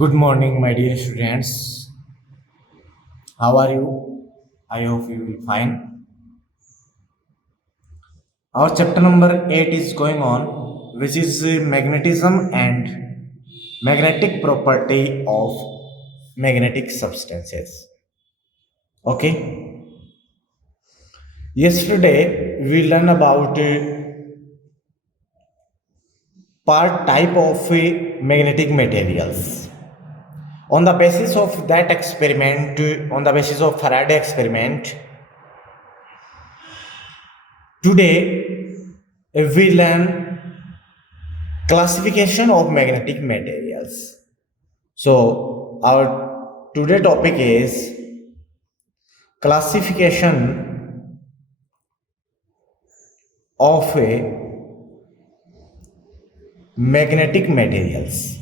Good morning, my dear students. How are you? I hope you will fine. Our chapter number 8 is going on, which is magnetism and magnetic property of magnetic substances. Okay. Yesterday we learned about part type of magnetic materials. On the basis of that experiment, on the basis of Faraday experiment, today we learn classification of magnetic materials. So our today topic is classification of a magnetic materials.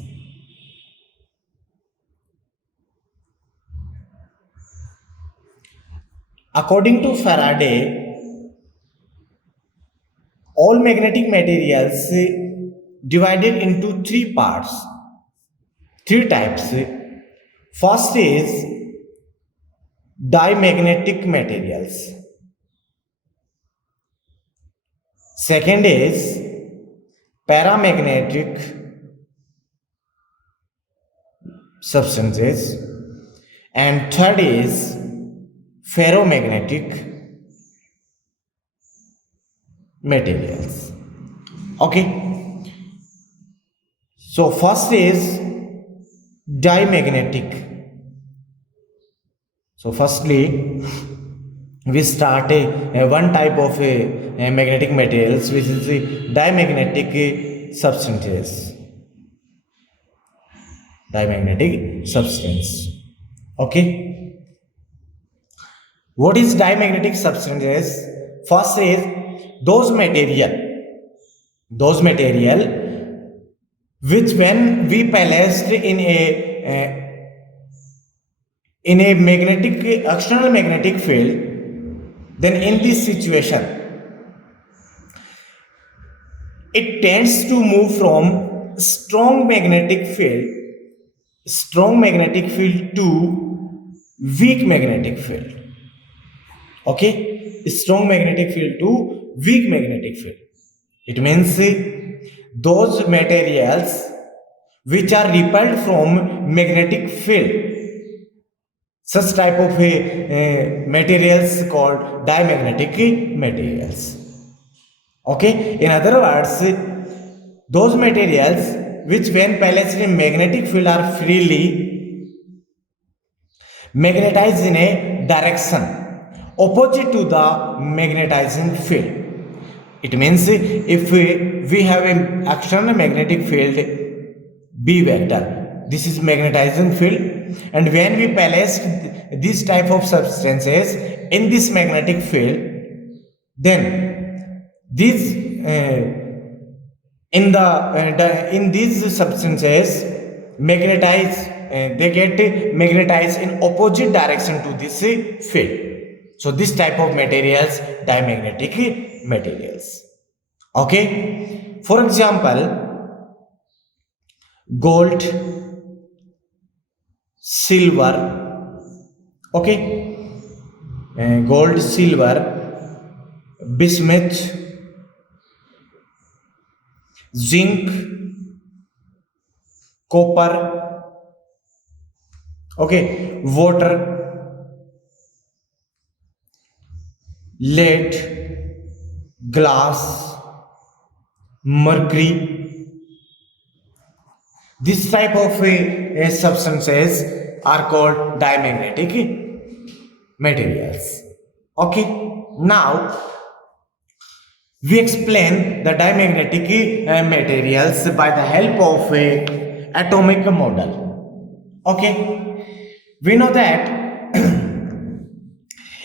According to Faraday, all magnetic materials divided into three parts, three types. First is diamagnetic materials. Second is paramagnetic substances, and third is ferromagnetic materials. Okay, so first is diamagnetic. So firstly we start a one type of a magnetic materials, which is the diamagnetic substances. Diamagnetic substance. Okay, what is diamagnetic substances? First is those material which when we placed in a magnetic external magnetic field, then in this situation it tends to move from strong magnetic field to weak magnetic field. Okay, strong magnetic field to weak magnetic field. It means those materials which are repelled from magnetic field, such type of materials called diamagnetic materials. Okay, in other words, those materials which when placed in magnetic field are freely magnetized in a direction opposite to the magnetizing field. It means if we have an external magnetic field B vector, this is magnetizing field, and when we place this type of substances in this magnetic field, then these in these substances magnetize, they get magnetized in opposite direction to this field. So this type of materials, diamagnetic materials. Okay, for example, gold, silver. Okay, gold, silver, bismuth, zinc, copper. Okay, water, lead, glass, mercury. This type of substances are called diamagnetic materials. Okay, now we explain the diamagnetic materials by the help of a atomic model. Okay, we know that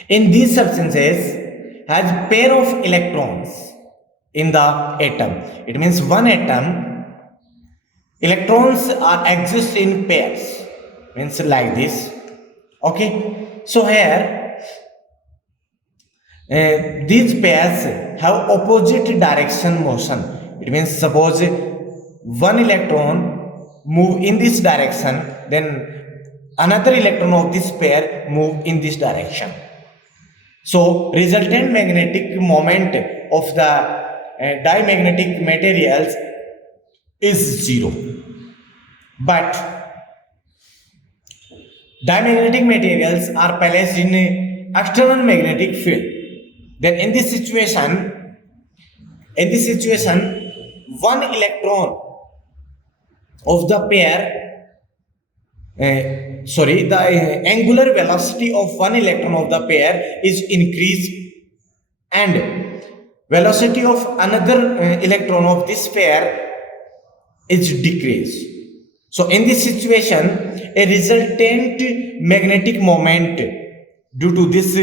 in these substances has pair of electrons in the atom. It means one atom electrons are exist in pairs, means like this. Okay, so here these pairs have opposite direction motion. It means suppose one electron move in this direction, then another electron of this pair move in this direction. So resultant magnetic moment of the dimagnetic materials is zero. But dimagnetic materials are placed in a external magnetic field. Then in this situation, one electron of the pair, the angular velocity of one electron of the pair is increased, and velocity of another electron of this pair is decreased. So in this situation, a resultant magnetic moment due to this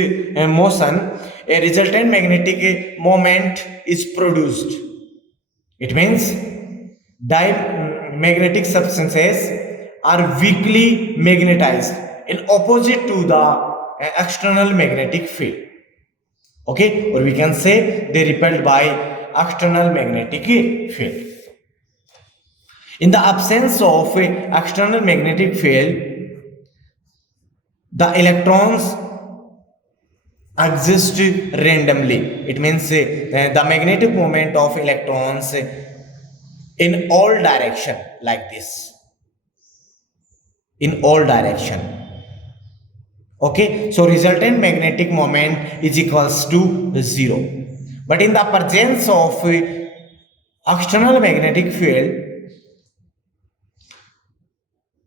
motion, a resultant magnetic moment is produced. It means diamagnetic substances are weakly magnetized in opposite to the external magnetic field. Okay, or we can say they repelled by external magnetic field. In the absence of a external magnetic field, the electrons exist randomly. It means the magnetic moment of electrons in all direction, like this, in all direction. Okay, so resultant magnetic moment is equals to 0. But in the presence of external magnetic field,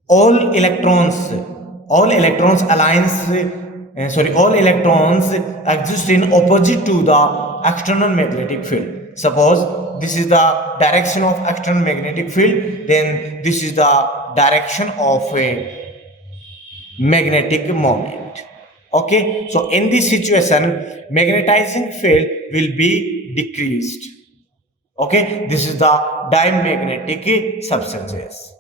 all electrons exist in opposite to the external magnetic field. Suppose this is the direction of external magnetic field, then this is the direction of a magnetic moment. Okay, so in this situation, magnetizing field will be decreased. Okay, this is the diamagnetic substances.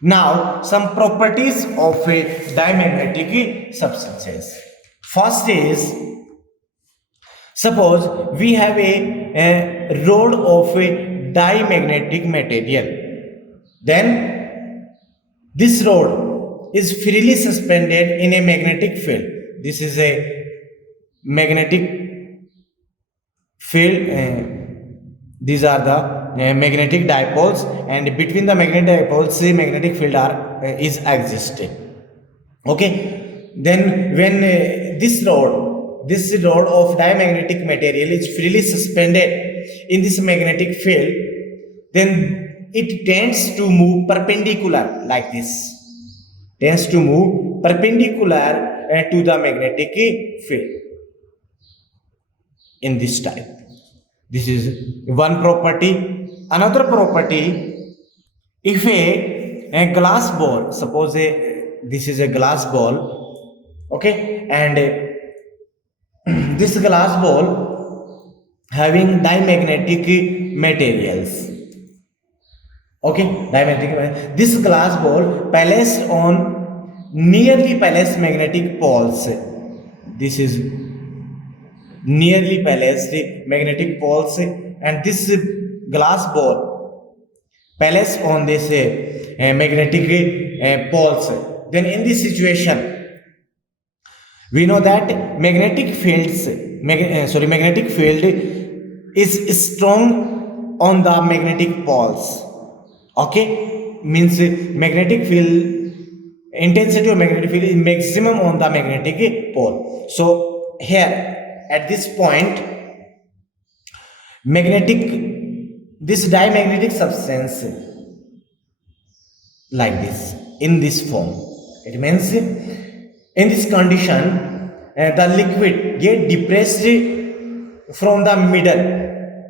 Now, some properties of a diamagnetic substances. First is, suppose we have a rod of a diamagnetic material. Then this rod is freely suspended in a magnetic field. This is a magnetic field. These are the magnetic dipoles, and between the magnetic dipoles, the magnetic field is existing. Okay, then when this rod of diamagnetic material is freely suspended in this magnetic field, then it tends to move perpendicular like this, tends to move perpendicular to the magnetic field in this type. This is one property. Another property, if a glass ball, suppose this is a glass ball, okay, and this glass ball having diamagnetic materials, okay, diamagnetic. This glass ball placed on nearly placed magnetic poles. This is nearly placed magnetic poles, and this glass ball placed on this magnetic poles. Then in this situation, we know that magnetic field is strong on the magnetic poles. Okay, means magnetic field intensity of magnetic field is maximum on the magnetic pole. So here at this point, this diamagnetic substance like this, in this form, it means in this condition the liquid get depressed from the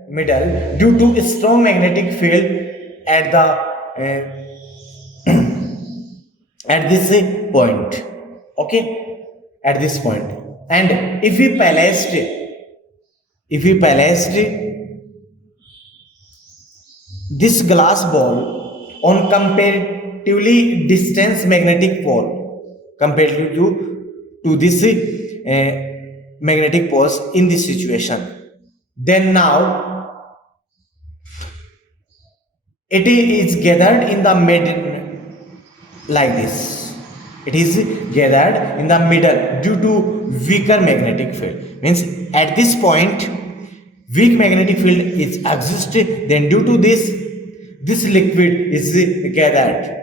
middle due to a strong magnetic field at the at this point. Okay, at this point. And if we placed this glass ball on comparatively distant magnetic pole compared to this magnetic poles in this situation, then now it is gathered in the like this. It is gathered in the middle due to weaker magnetic field. Means at this point weak magnetic field is existed, then due to this liquid is gathered.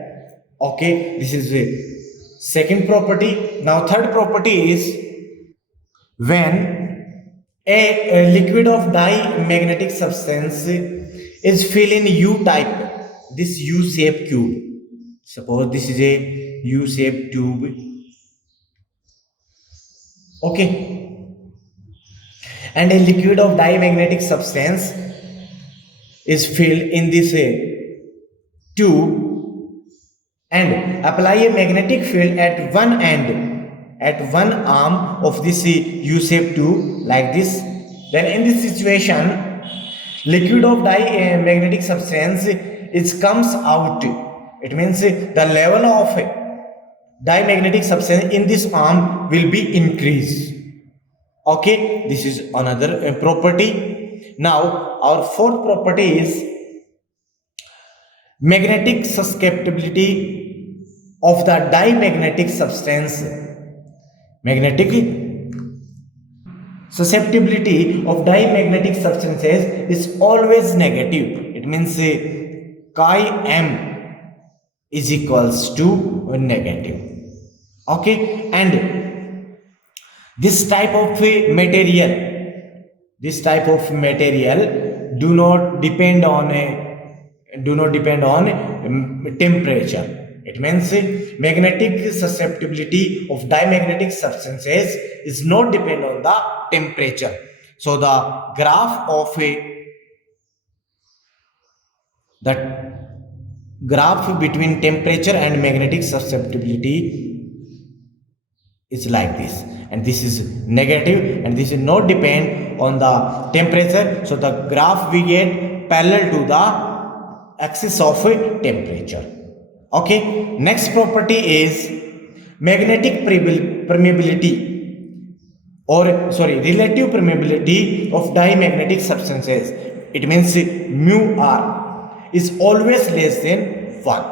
Okay, this is the second property. Now third property is when a liquid of dimagnetic substance is filled in U type, this U shaped cube. Suppose this is a U shaped tube. Okay, and a liquid of dimagnetic substance is filled in this tube and apply a magnetic field at one end, at one arm of this U-shaped tube like this. Then in this situation liquid of dimagnetic substance it comes out. It means the level of dimagnetic substance in this arm will be increased. Okay, this is another property. Now our fourth property is magnetic susceptibility of the dimagnetic substance. Magnetic susceptibility of dimagnetic substances is always negative. It means chi m is equals to negative. Okay, and this type of material do not depend on temperature. It means magnetic susceptibility of dimagnetic substances is not depend on the temperature. So the graph of between temperature and magnetic susceptibility is like this, and this is negative, and this is not depend on the temperature. So the graph we get parallel to the axis of temperature. Okay, next property is magnetic permeability, or sorry, relative permeability of dimagnetic substances. It means mu r is always less than 1.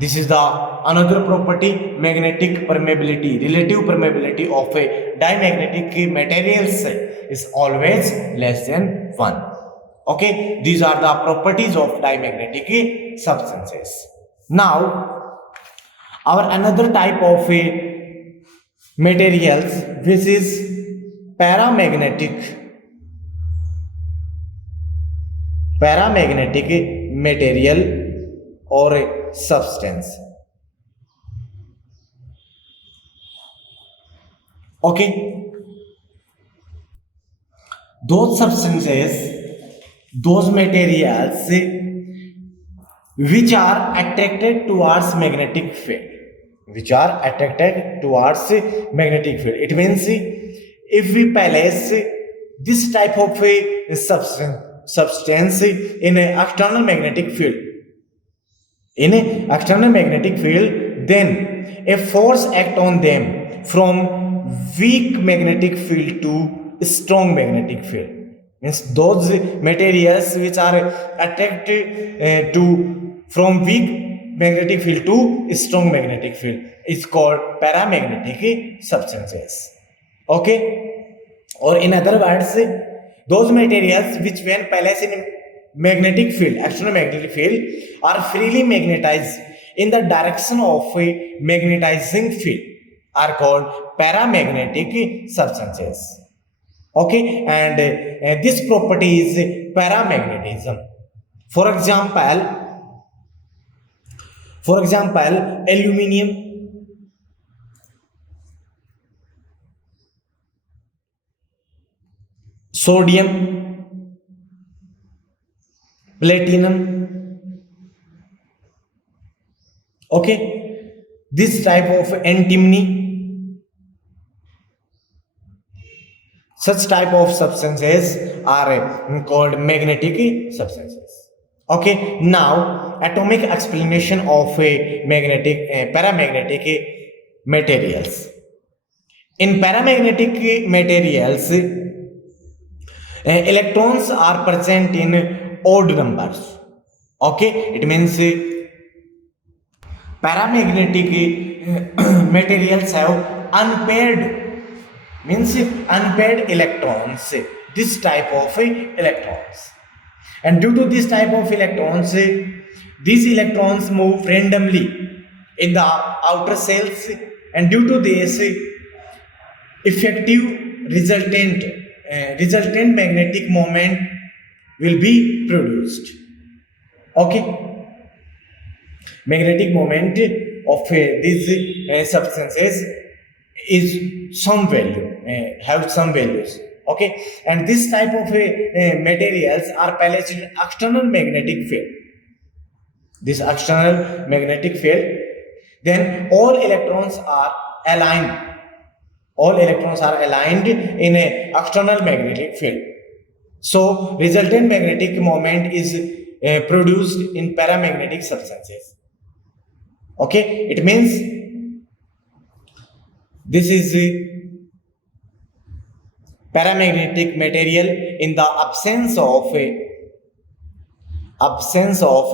This is the another property, magnetic permeability, relative permeability of a dimagnetic materials is always less than 1. Okay, these are the properties of dimagnetic substances. Now our another type of materials, which is paramagnetic material or a substance. Okay, those substances, those materials which are attracted towards magnetic field, it means if we place this type of a substance in an external magnetic field, then a force act on them from weak magnetic field to strong magnetic field. Means those materials which are attracted to from weak magnetic field to strong magnetic field is called paramagnetic substances. Okay, or in other words, those materials which when placed in magnetic field, external magnetic field, are freely magnetized in the direction of a magnetizing field are called paramagnetic substances. Okay, and this property is paramagnetism. For example, aluminum, sodium, platinum. Okay, this type of antimony, such type of substances are called magnetic substances. Okay, now atomic explanation of a paramagnetic materials. In paramagnetic materials, electrons are present in odd numbers. Okay, it means Paramagnetic materials have unpaired, means unpaired electrons, this type of electrons. And due to this type of electrons, these electrons move randomly in the outer cells, and due to this, effective resultant resultant magnetic moment will be produced. Okay, magnetic moment of these substances is some value, have some values. Okay, and this type of materials are placed in external magnetic field. This external magnetic field, then all electrons are aligned. All electrons are aligned in a external magnetic field. So resultant magnetic moment is produced in paramagnetic substances. Okay, it means this is paramagnetic material in the absence of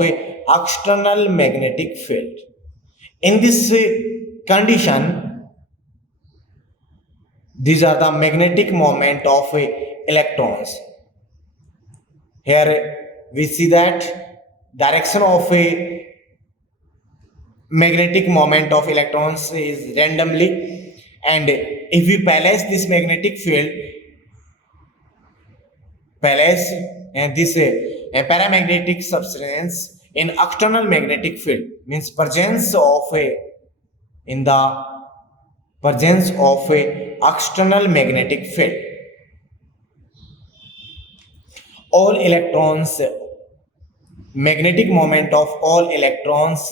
a external magnetic field. In this condition, these are the magnetic moment of electrons. Here we see that direction of a magnetic moment of electrons is randomly, and if we place this magnetic field, place and this paramagnetic substance in external magnetic field, means presence of a in the presence of a external magnetic field, all electrons, magnetic moment of all electrons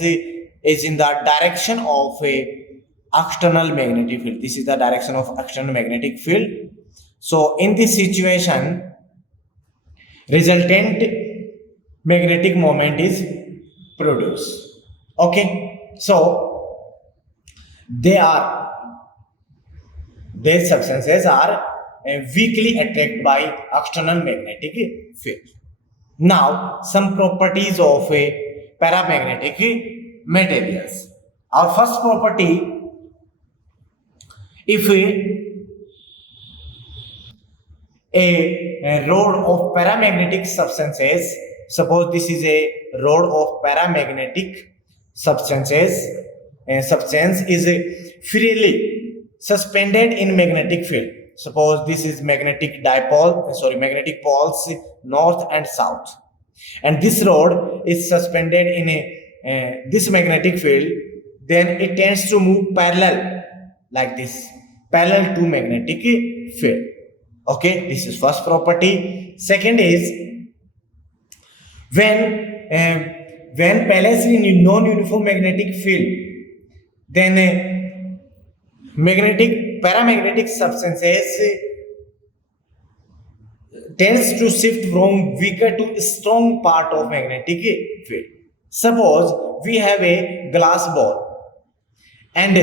is in the direction of a external magnetic field. This is the direction of external magnetic field. So in this situation, resultant magnetic moment is produced. Okay, so these substances are weakly attracted by external magnetic field. Now, some properties of a paramagnetic materials. Our first property, if a rod of paramagnetic substances, suppose this is a rod of paramagnetic substances, a substance is freely suspended in magnetic field. Suppose this is magnetic magnetic poles north and south, and this rod is suspended in this magnetic field. Then it tends to move parallel like this, parallel to magnetic field. Okay, this is first property. Second is when placed in non-uniform magnetic field, then paramagnetic substances tends to shift from weaker to strong part of magnetic field. Suppose we have a glass ball, and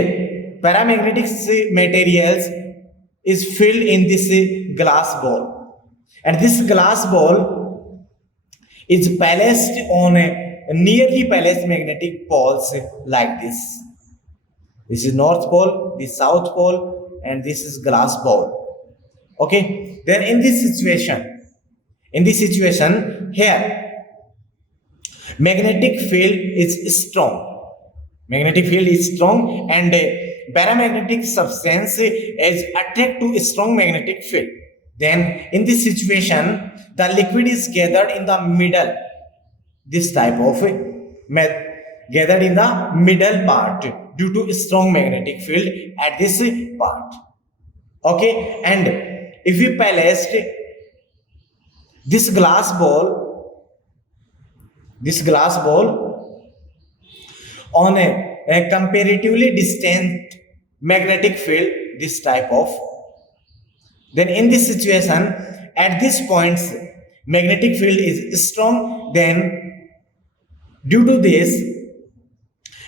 paramagnetic materials is filled in this glass ball, and this glass ball is placed on a nearly placed magnetic poles like this. This is north pole, this south pole, and this is glass ball. Okay, then in this situation here, magnetic field is strong. Magnetic field is strong, and paramagnetic substance is attracted to a strong magnetic field. Then in this situation, the liquid is gathered in the middle. This type of gathered in the middle part due to strong magnetic field at this part. Okay, and if we placed this glass ball on a comparatively distant magnetic field, this type of, then in this situation, at this points magnetic field is strong, then due to this,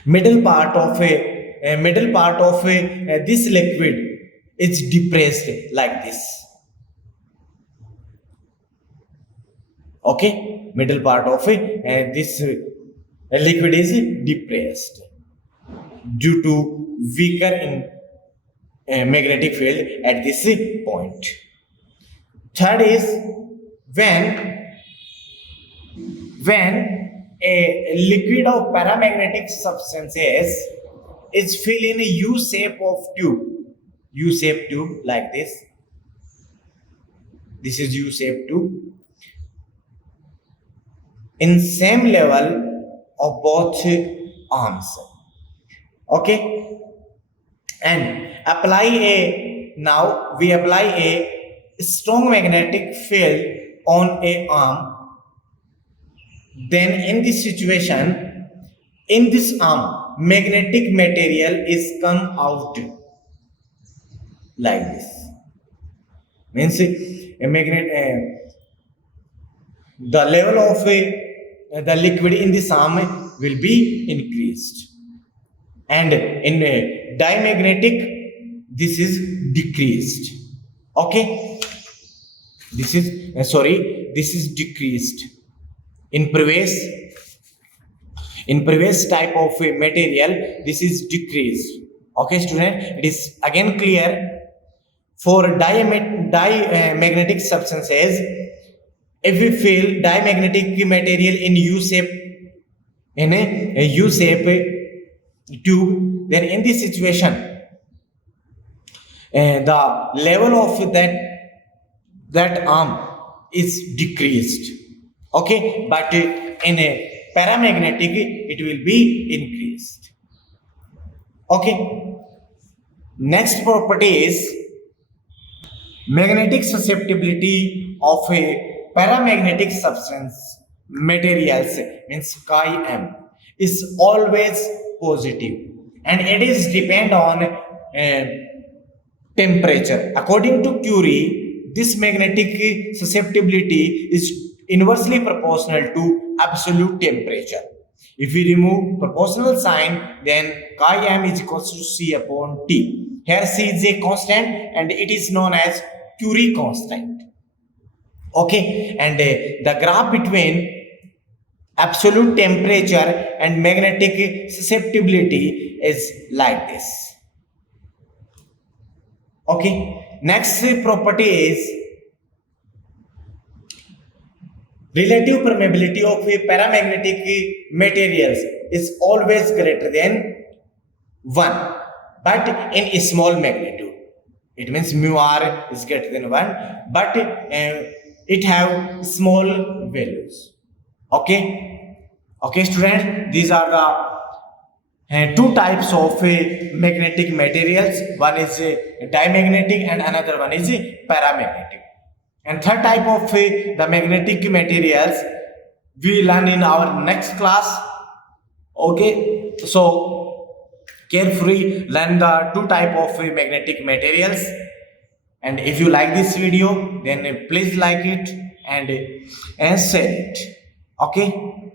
middle part of this liquid is depressed like this. Okay, middle part of this liquid is depressed. due to weaker in magnetic field at this point. Third is when a liquid of paramagnetic substances is filled in a U-shaped tube like this. This is U-shaped tube in same level of both arms. Okay, and now we apply a strong magnetic field on a arm. Then in this situation, in this arm, magnetic material is come out like this. Means a magnet, the level of the liquid in this arm will be increased, and in a diamagnetic this is decreased. Okay, this is decreased. In previous type of material, this is decreased. Okay, student, it is again clear. For diamagnetic substances, if we fill diamagnetic material in a U-shape tube, then in this situation, the level of that arm is decreased. Okay, but in a paramagnetic it will be increased. Okay, next property is magnetic susceptibility of a paramagnetic substance materials, means chi m, is always positive, and it is depend on temperature. According to Curie, this magnetic susceptibility is inversely proportional to absolute temperature. If we remove proportional sign, then chi m is equals to C upon T. Here C is a constant and it is known as Curie constant. Okay, and the graph between absolute temperature and magnetic susceptibility is like this. Okay, next property is relative permeability of a paramagnetic materials is always greater than 1, but in a small magnitude. It means mu r is greater than 1, but it have small values. Okay, students, these are the two types of magnetic materials. One is diamagnetic and another one is paramagnetic. And third type of the magnetic materials we learn in our next class. Okay, so carefully learn the two type of magnetic materials. And if you like this video, then please like it and share it. Okay.